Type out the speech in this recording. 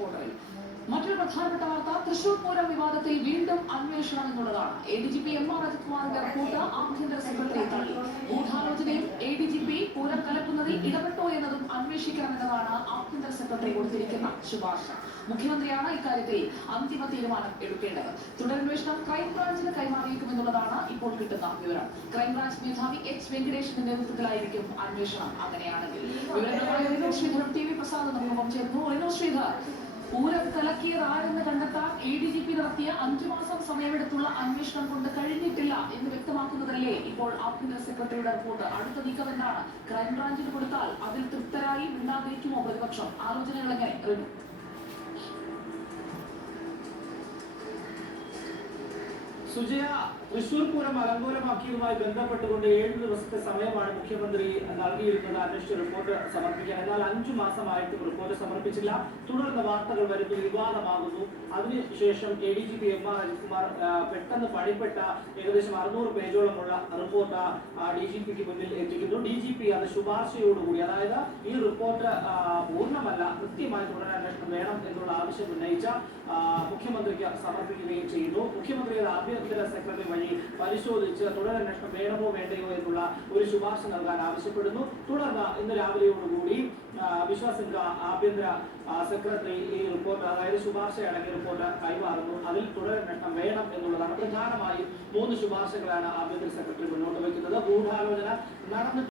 റിപ്പോർട്ടിൽ. മറ്റൊരു പ്രധാനപ്പെട്ട വാർത്ത തൃശൂർ പൂരം വിവാദത്തിൽ വീണ്ടും അന്വേഷണം എന്നുള്ളതാണ്. ADGP MR അജിത് കുമാറിന്റെ റിപ്പോർട്ട് ആഭ്യന്തര സെക്രട്ടറി തള്ളി. ഗൂഢാലോചനയും ADGP പൂരം കലക്കുന്നതിൽ ഇടപെട്ടോ എന്നതും അന്വേഷിക്കണമെന്നതാണ് ആഭ്യന്തര സെക്രട്ടറി കൊടുത്തിരിക്കുന്ന ശുപാർശ. മുഖ്യമന്ത്രിയാണ് ഇക്കാര്യത്തിൽ അന്തിമ തീരുമാനം എടുക്കേണ്ടത്. തുടരന്വേഷണം ക്രൈംബ്രാഞ്ചിന് കൈമാറിയേക്കുമെന്നുള്ളതാണ് ഇപ്പോൾ കിട്ടുന്ന വിവരം. ക്രൈംബ്രാഞ്ച് മേധാവി H വെങ്കടേഷിന്റെ നേതൃത്വത്തിലായിരിക്കും അന്വേഷണം. അങ്ങനെയാണെങ്കിൽ വിവരങ്ങളുമായി റിനോ ശ്രീധരൻ TV പ്രസാദ് നമുക്കൊപ്പം ചേർന്നു. റിനോ ശ്രീധർ, പൂരം കലക്കിയതാരെന്ന് കണ്ടെത്താൻ ADGP നടത്തിയ 5 മാസം സമയമെടുത്തുള്ള അന്വേഷണം കൊണ്ട് കഴിഞ്ഞിട്ടില്ല എന്ന് വ്യക്തമാക്കുന്നതല്ലേ ഇപ്പോൾ ആഭ്യന്തര സെക്രട്ടറിയുടെ റിപ്പോർട്ട്? അടുത്ത നീക്കം എന്താണ്? ക്രൈംബ്രാഞ്ചിന് കൊടുത്താൽ അതിൽ തൃപ്തരായി മിണ്ടാതിരിക്കുമോ പ്രതിപക്ഷം? ആലോചനകൾ എങ്ങനെ? റിനു. സുജയ, തൃശൂർ പൂരം അലങ്കോലമാക്കിയതുമായി ബന്ധപ്പെട്ടുകൊണ്ട് 7 ദിവസത്തെ സമയമാണ് മുഖ്യമന്ത്രി നൽകിയിരുന്നത് അന്വേഷണ റിപ്പോർട്ട് സമർപ്പിക്കാൻ. എന്നാൽ 5 മാസമായിട്ടും റിപ്പോർട്ട് സമർപ്പിച്ചില്ല. തുടർന്ന് വാർത്തകൾ വരുന്നു, വിവാദമാകുന്നു. അതിനുശേഷം ADGP MR അജിത് കുമാർ പെട്ടെന്ന് പണിപ്പെട്ട ഏകദേശം 600 പേജോളമുള്ള റിപ്പോർട്ട് DGPക്ക് മുന്നിൽ എത്തിക്കുന്നു. DGP അത് ശുപാർശയോടുകൂടി, അതായത് ഈ റിപ്പോർട്ട് പൂർണ്ണമല്ല, കൃത്യമായി തുടരന്വേഷണം വേണം എന്നുള്ള ആവശ്യം ഉന്നയിച്ച മുഖ്യമന്ത്രിക്ക് സമർപ്പിക്കുകയും ചെയ്യുന്നു. മുഖ്യമന്ത്രി ആഭ്യന്തര സെക്രട്ടറി വഴി പരിശോധിച്ച് തുടരന്വേഷണം വേണമോ വേണ്ടയോ എന്നുള്ള ഒരു ശുപാർശ നൽകാൻ ആവശ്യപ്പെടുന്നു. തുടർന്ന് ഇന്ന് രാവിലെയോടുകൂടി വിശ്വാസിന്റെ ആഭ്യന്തര സെക്രട്ടറി ഈ റിപ്പോർട്ട്, അതായത് ശുപാർശ അടങ്ങിയ റിപ്പോർട്ട് കൈമാറുന്നു. അതിൽ തുടരന്വേഷണം വേണം എന്നുള്ളതാണ്. പ്രധാനമായും 3 ശുപാർശകളാണ് ആഭ്യന്തര സെക്രട്ടറി മുന്നോട്ട് വയ്ക്കുന്നത്. ഗൂഢാലോചന നടന്നിട്ട്